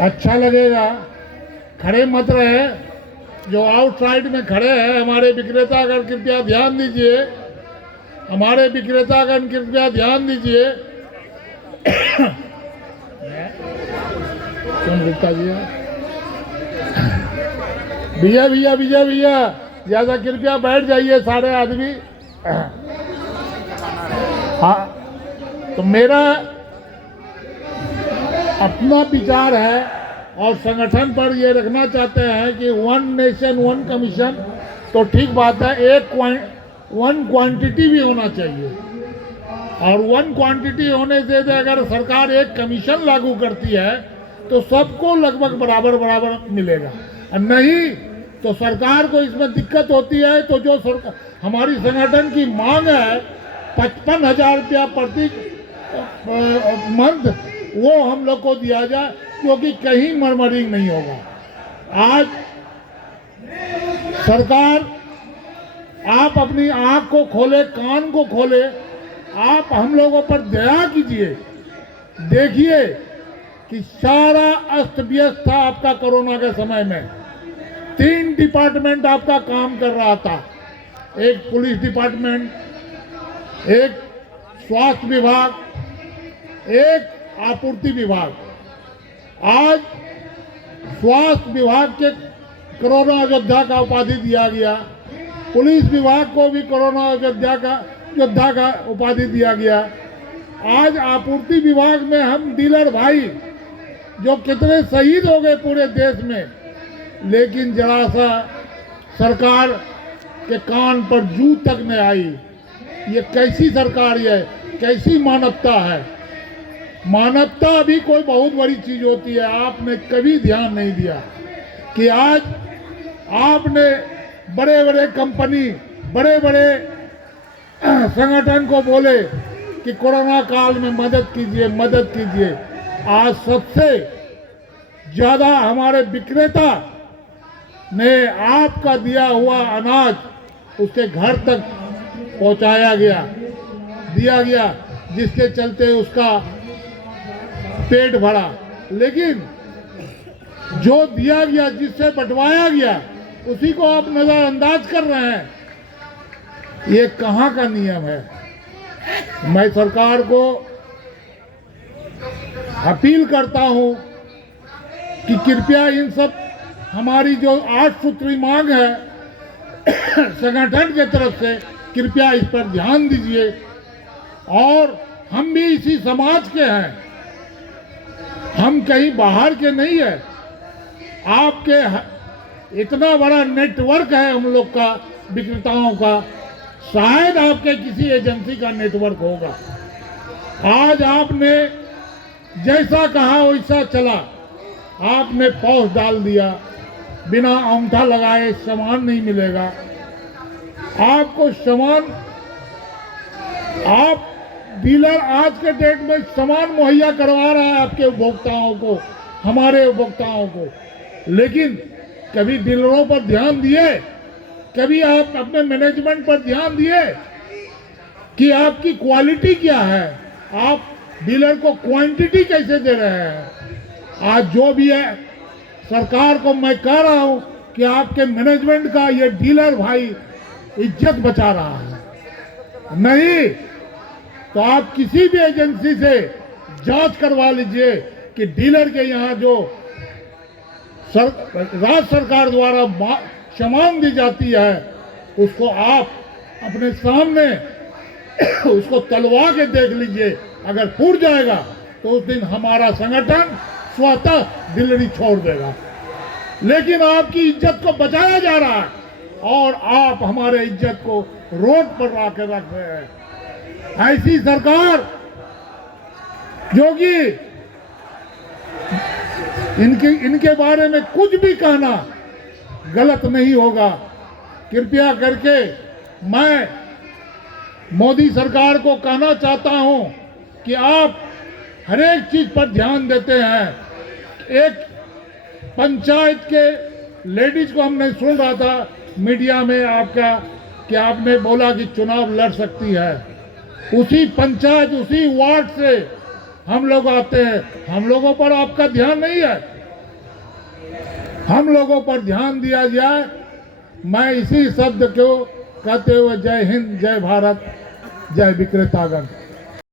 अच्छा लगेगा, खड़े मत रहे। जो आउटसाइड में खड़े हैं हमारे विक्रेतागण, कृपया ध्यान दीजिए। हमारे विक्रेतागण कृपया ध्यान दीजिए। कौन गुप्ता जी है? भैया भैया भैया भैया ज्यादा कृपया बैठ जाइए सारे आदमी। हाँ, तो मेरा अपना विचार है और संगठन पर ये रखना चाहते हैं कि वन नेशन वन कमीशन, तो ठीक बात है, वन क्वांटिटी भी होना चाहिए। और वन क्वांटिटी होने से अगर सरकार एक कमीशन लागू करती है तो सबको लगभग बराबर बराबर मिलेगा, और नहीं तो सरकार को इसमें दिक्कत होती है। तो जो हमारी संगठन की मांग है 55,000 रुपया प्रति मंथ, वो हम लोग को दिया जाए, क्योंकि कहीं मर्मरिंग नहीं होगा। आज सरकार, आप अपनी आंख को खोले, कान को खोले, आप हम लोगों पर दया कीजिए। देखिए कि सारा अस्त व्यस्त था आपका कोरोना के समय में। 3 डिपार्टमेंट आपका काम कर रहा था, एक पुलिस डिपार्टमेंट, एक स्वास्थ्य विभाग, एक आपूर्ति विभाग। आज स्वास्थ्य विभाग के कोरोना योद्धा का उपाधि दिया गया, पुलिस विभाग को भी कोरोना योद्धा का उपाधि दिया गया। आज आपूर्ति विभाग में हम डीलर भाई जो कितने शहीद हो गए पूरे देश में, लेकिन जरा सा सरकार के कान पर जू तक नहीं आई। ये कैसी सरकार है, कैसी मानवता है? मानवता भी कोई बहुत बड़ी चीज होती है। आपने कभी ध्यान नहीं दिया कि आज आपने बड़े बड़े कंपनी, बड़े बड़े संगठन को बोले कि कोरोना काल में मदद कीजिए, मदद कीजिए। आज सबसे ज्यादा हमारे विक्रेता ने आपका दिया हुआ अनाज उसके घर तक पहुंचाया गया, दिया गया, जिसके चलते उसका पेट भरा। लेकिन जो दिया गया, जिससे बंटवाया गया, उसी को आप नजरअंदाज कर रहे हैं। ये कहाँ का नियम है? मैं सरकार को अपील करता हूं कि कृपया इन सब हमारी जो 8 सूत्री मांग है संगठन के तरफ से, कृपया इस पर ध्यान दीजिए। और हम भी इसी समाज के हैं, हम कहीं बाहर के नहीं है। आपके इतना बड़ा नेटवर्क है हम लोग का, विक्रेताओं का, शायद आपके किसी एजेंसी का नेटवर्क होगा। आज आपने जैसा कहा वैसा चला, आपने पौष डाल दिया, बिना अंगूठा लगाए सामान नहीं मिलेगा आपको। सामान, आप डीलर आज के डेट में सामान मुहैया करवा रहा है आपके उपभोक्ताओं को, हमारे उपभोक्ताओं को, लेकिन कभी डीलरों पर ध्यान दिए? कभी आप अपने मैनेजमेंट पर ध्यान दिए कि आपकी क्वालिटी क्या है? आप डीलर को क्वांटिटी कैसे दे रहे हैं? आज जो भी है, सरकार को मैं कह रहा हूं कि आपके मैनेजमेंट का ये डीलर भाई इज्जत बचा रहा है। नहीं तो आप किसी भी एजेंसी से जांच करवा लीजिए कि डीलर के यहाँ जो राज्य सरकार द्वारा सामान दी जाती है, उसको आप अपने सामने उसको तलवा के देख लीजिए। अगर फूट जाएगा तो उस दिन हमारा संगठन स्वतः डीलरी छोड़ देगा। लेकिन आपकी इज्जत को बचाया जा रहा है और आप हमारे इज्जत को रोड पर ला के रख रहे हैं। ऐसी सरकार जो कि इनके बारे में कुछ भी कहना गलत नहीं होगा। कृपया करके मैं मोदी सरकार को कहना चाहता हूं कि आप हर एक चीज पर ध्यान देते हैं। एक पंचायत के लेडीज को हमने सुन रहा था मीडिया में आपका कि आपने बोला कि चुनाव लड़ सकती है। उसी पंचायत, उसी वार्ड से हम लोग आते हैं, हम लोगों पर आपका ध्यान नहीं है। हम लोगों पर ध्यान दिया जाए। मैं इसी शब्द को कहते हुए जय हिंद, जय भारत, जय विक्रेतागण।